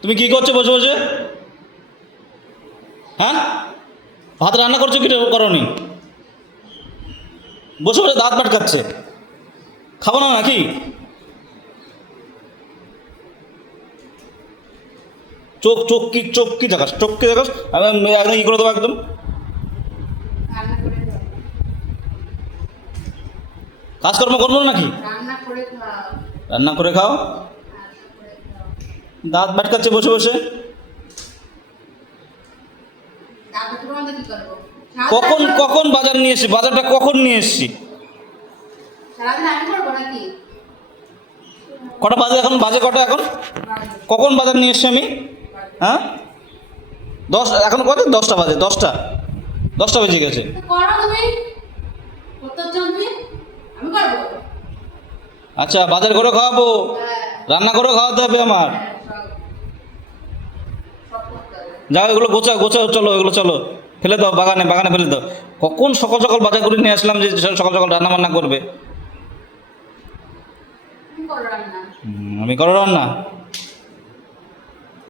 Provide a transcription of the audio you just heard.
তুমি কি করছো বসে বসে? হ্যাঁ, ভাত রান্না করছো কি করনি? বসে বসে দাঁত পাটকাচ্ছে, খাবো না নাকি? চোখ চোখ কি দেখাস, চোখ কি দেখাস? আমি একদম ই করে দেবো একদম। রান্না করে দাও। কাজকর্ম করবো না নাকি? রান্না করে খাও। রান্না করে খাও। রান্না করে খাও। দাঁত পাটকাচ্ছে বসে বসে। তারপর তোমাদের কি করবো? কখন কখন বাজার নিয়ে এসছি, বাজারটা কখন নিয়ে এসছি? সারাদিন আমি করবো নাকি? কটা বাজে এখন, বাজে কটা এখন? কখন বাজার নিয়ে এসছি আমি? হ্যাঁ, এখন কত? 10টা বাজে, 10টা বেজে গেছে। তো করো তুমি। করতে হচ্ছে তুমি। আমি করবো। আচ্ছা, বাজার করে খাওয়াবো, হ্যাঁ। রান্না করে খাওয়াতে হবে আমার। হ্যাঁ, সব করতে হবে। যাও, এগুলো গোছাও গোছাও, চলো এগুলো চলো, ফেলে দাও বাগানে, বাগানে ফেলে দাও। কখন সকাল সকাল বাজার করে নিয়ে আসলাম যে সকাল সকাল রান্না বান্না করবে? তুমি করো রান্না। আমি করো রান্না?